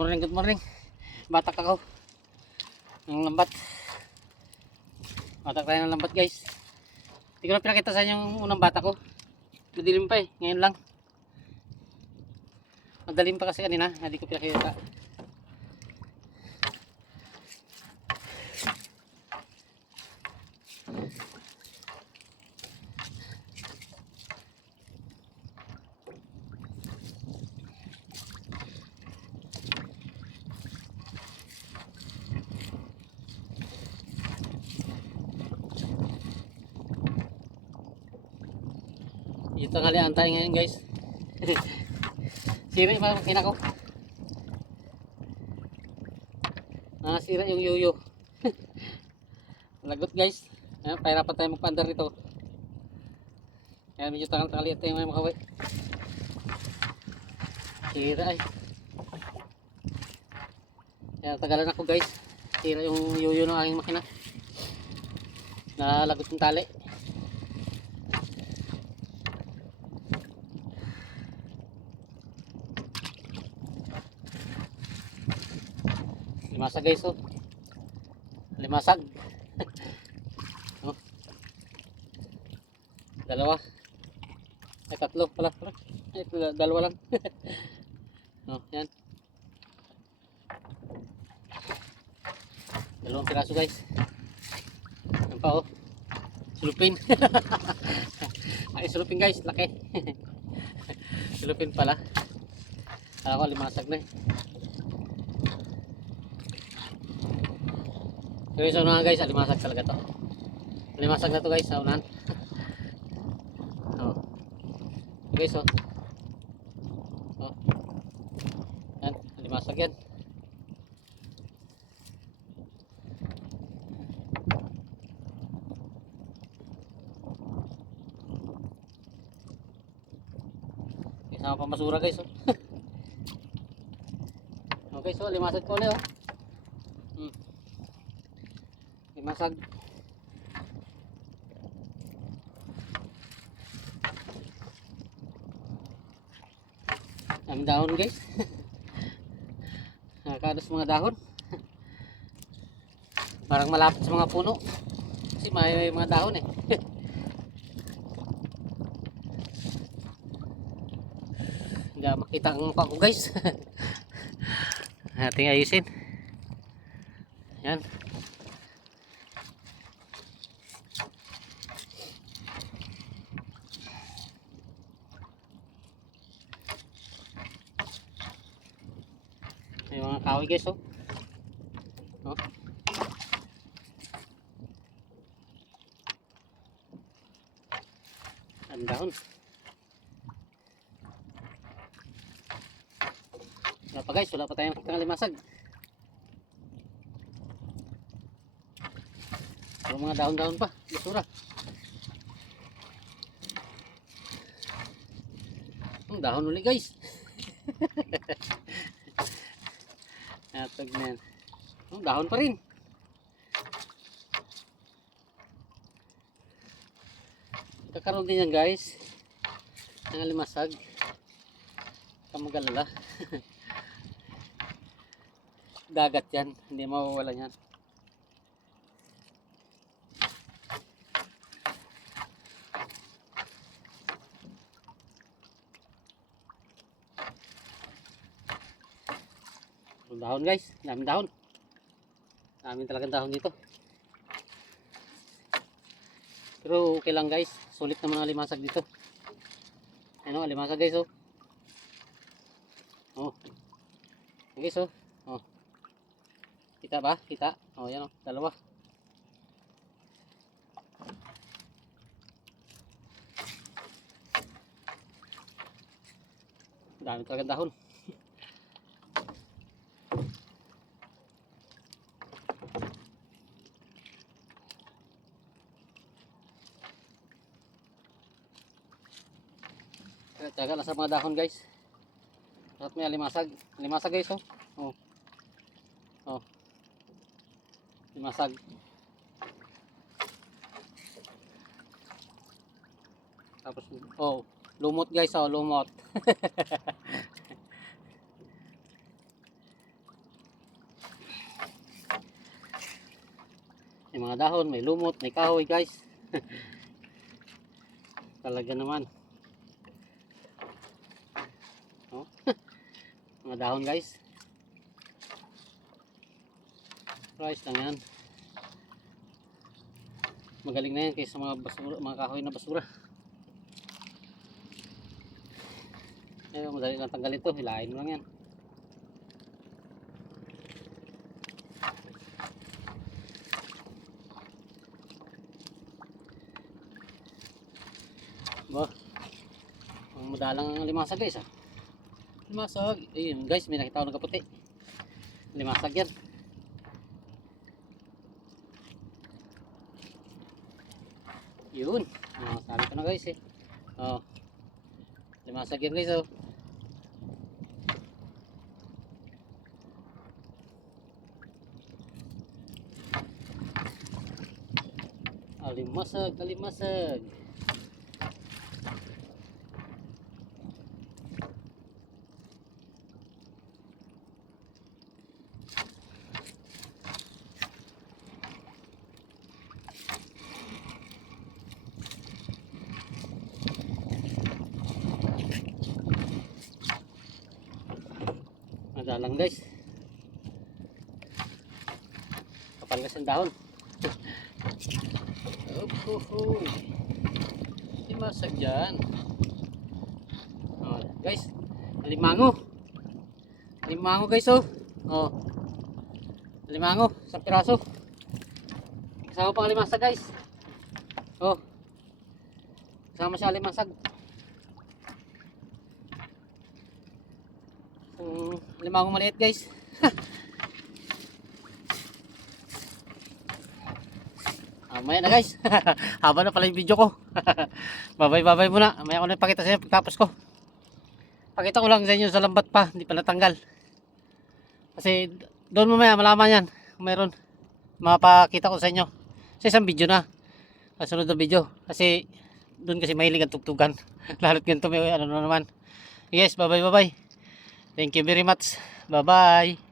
Good morning. Batak ako. Ng lambat. Batak tayo ng lambat guys. Hindi ko na pinakita sa inyo yung unang batak ko. Madilim pa eh. Ngayon lang. Madalim pa kasi kanina. Hindi ko pinakita. Ito tanghalian tayo ngayon guys. Sira yung makina ko. Sira yung yoyo. Lagot guys. Ayan, pahirapan tayo magpaandar nito. Kaya medyo tanghalian tayo ngayon makawi. Sira ay. Kaya tagalan ako guys. Sira yung yoyo ng aking makina. Nalagot yung tali. Limasag guys oh. Limasag. Oh. Dalawa. Ay tatlo pala. Ay dalawa lang. Oh, yan. Dalawang piraso guys. Yan pa oh. Sulupin. Ay sulupin guys, laki. Sulupin pala. Akala ko limasag na eh. Pero sa unahan guys, alimasag talaga to. Alimasag na to guys, sa unahan. Oh. Guys oh. Oh. Yan, alimasag yan. Isama pa masura guys oh. Okay, so alimasag ko ulit oh. Limasag. Ang dahon guys. Nakakados mga dahon. Parang malapit sa mga puno. Kasi may mga dahon eh. Hindi makita ang mukha ko guys. Ating ayusin. Yan. May mga kahoy guys oh. Oh. Ang dahon. Wala pa guys, wala pa tayong limasag. Pero mga dahon-dahon pa, basura. Ang dahon ulit guys. Natag na yan. Ang dahon pa rin. Kakaroon din yan guys. Ang limasag. Kamagalala. Dagat yan. Hindi mawawala yan. Dahon guys, daming dahon. Daming talagang dahon dito. Pero okay lang guys, sulit naman ang limasag dito. Ano, limasag guys oh. Oh. Guys oh. Oh. Kita ba? Kita. Oh, yan oh, dalawa. Daming talagang dahon. Tsaga lang sa mga dahon guys. At may limasag. Limasag guys oh. Oh. Oh. Limasag. Tapos oh, lumot guys oh, lumot. mga dahon, may lumot, may kahoy guys. Talaga naman. Oh. Mga dahon guys. Price lang yan. Magaling na yan kaysa mga basura, mga kahoy na basura. Ayun, madali lang tanggal ito, hilahin mo lang yan. Ba, ang madalang limasag guys limasag, ayun guys, may nakita ko ng kaputi. Limasag yan. Yun, sabi ko na guys limasag yan guys alimasag, alimasag. Madalang guys. Kapal kasi ang dahon. Oh. Limasag dyan. Guys, limango. Limango guys limango, sa piraso. Kasama pang limasag guys. Kasama siya limasag. Limango maliit guys. Maya na guys. Haba na pala yung video ko. Babay muna. Maya ko na ipakita sa inyo pagtapos ko. Pakita ko lang sa inyo sa lambat pa, hindi pa natanggal. Kasi doon mamaya malaman yan kung meron. Mapakita ko sa inyo sa isang video na, kasunod na video. Kasi doon kasi mahilig ang tugtugan. Lalo't ganito may ano na naman. Yes, bye. Thank you very much. Bye bye.